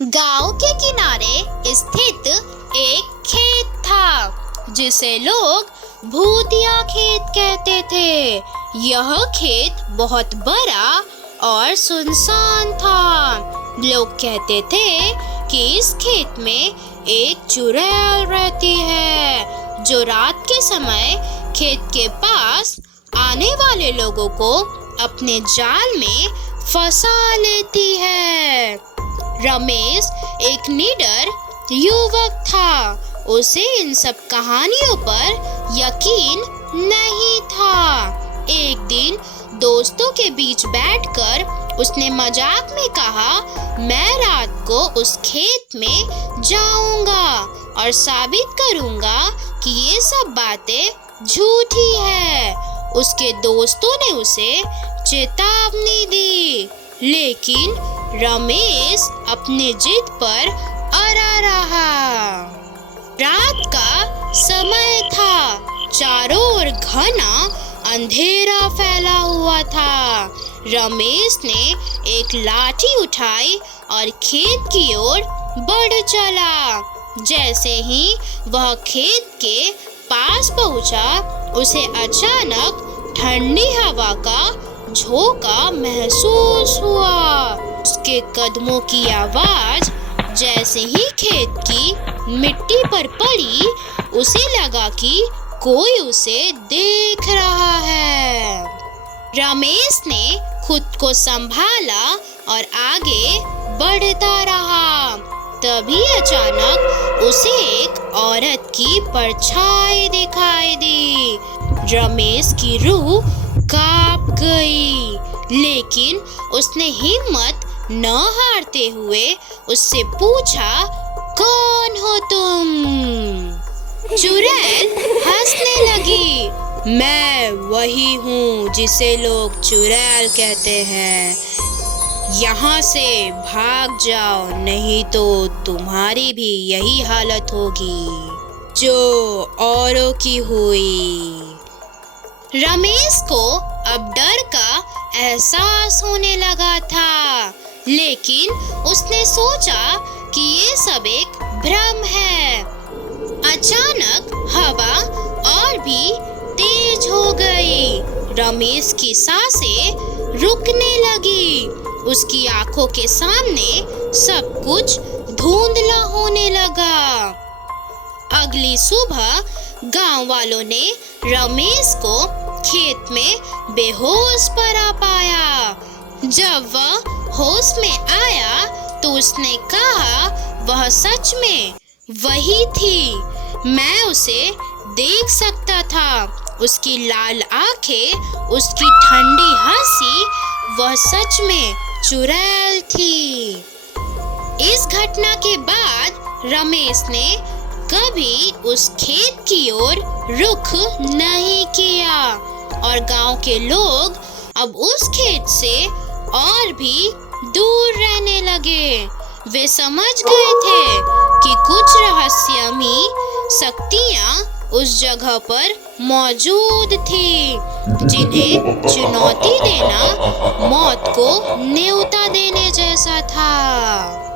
गांव के किनारे स्थित एक खेत था जिसे लोग भूतिया खेत कहते थे। यह खेत बहुत बड़ा और सुनसान था। लोग कहते थे कि इस खेत में एक चुड़ैल रहती है जो रात के समय खेत के पास आने वाले लोगों को अपने जाल में फंसा लेती है। रमेश एक निडर युवक था। उसे इन सब कहानियों पर यकीन नहीं था। एक दिन दोस्तों के बीच बैठकर उसने मजाक में कहा, मैं रात को उस खेत में जाऊंगा और साबित करूंगा कि ये सब बातें झूठी है। उसके दोस्तों ने उसे चेतावनी दी, लेकिन रमेश अपने जिद पर अड़ा रहा। रात का समय था। चारों ओर घना अंधेरा फैला हुआ था। रमेश ने एक लाठी उठाई और खेत की ओर बढ़ चला। जैसे ही वह खेत के पास पहुंचा, उसे अचानक ठंडी हवा का झोंका महसूस हुआ। उसके कदमों की आवाज जैसे ही खेत की मिट्टी पर पड़ी, उसे लगा कि कोई उसे देख रहा है। रमेश ने खुद को संभाला और आगे बढ़ता रहा। तभी अचानक उसे एक औरत की परछाई दिखाई दी। रमेश की रूह कांप गई, लेकिन उसने हिम्मत न हारते हुए उससे पूछा, कौन हो तुम? चुड़ैल हंसने लगी, मैं वही हूँ जिसे लोग चुड़ैल कहते हैं। यहाँ से भाग जाओ, नहीं तो तुम्हारी भी यही हालत होगी जो औरों की हुई। रमेश को अब डर का एहसास होने लगा था, लेकिन उसने सोचा कि ये सब एक भ्रम है। अचानक हवा और भी तेज हो गई। रमेश की सांसें रुकने लगी। उसकी आंखों के सामने सब कुछ धुंधला होने लगा। अगली सुबह गांव वालों ने रमेश को खेत में बेहोश पड़ा पाया। जब वह होश में आया तो उसने कहा, वह सच में वही थी। मैं उसे देख सकता था। उसकी लाल आंखें, उसकी ठंडी हंसी, वह सच में चुड़ैल थी। इस घटना के बाद रमेश ने कभी उस खेत की ओर रुख नहीं किया और गांव के लोग अब उस खेत से और भी दूर रहने लगे। वे समझ गए थे कि कुछ रहस्यमयी शक्तियां उस जगह पर मौजूद थी, जिन्हें चुनौती देना मौत को न्योता देने जैसा था।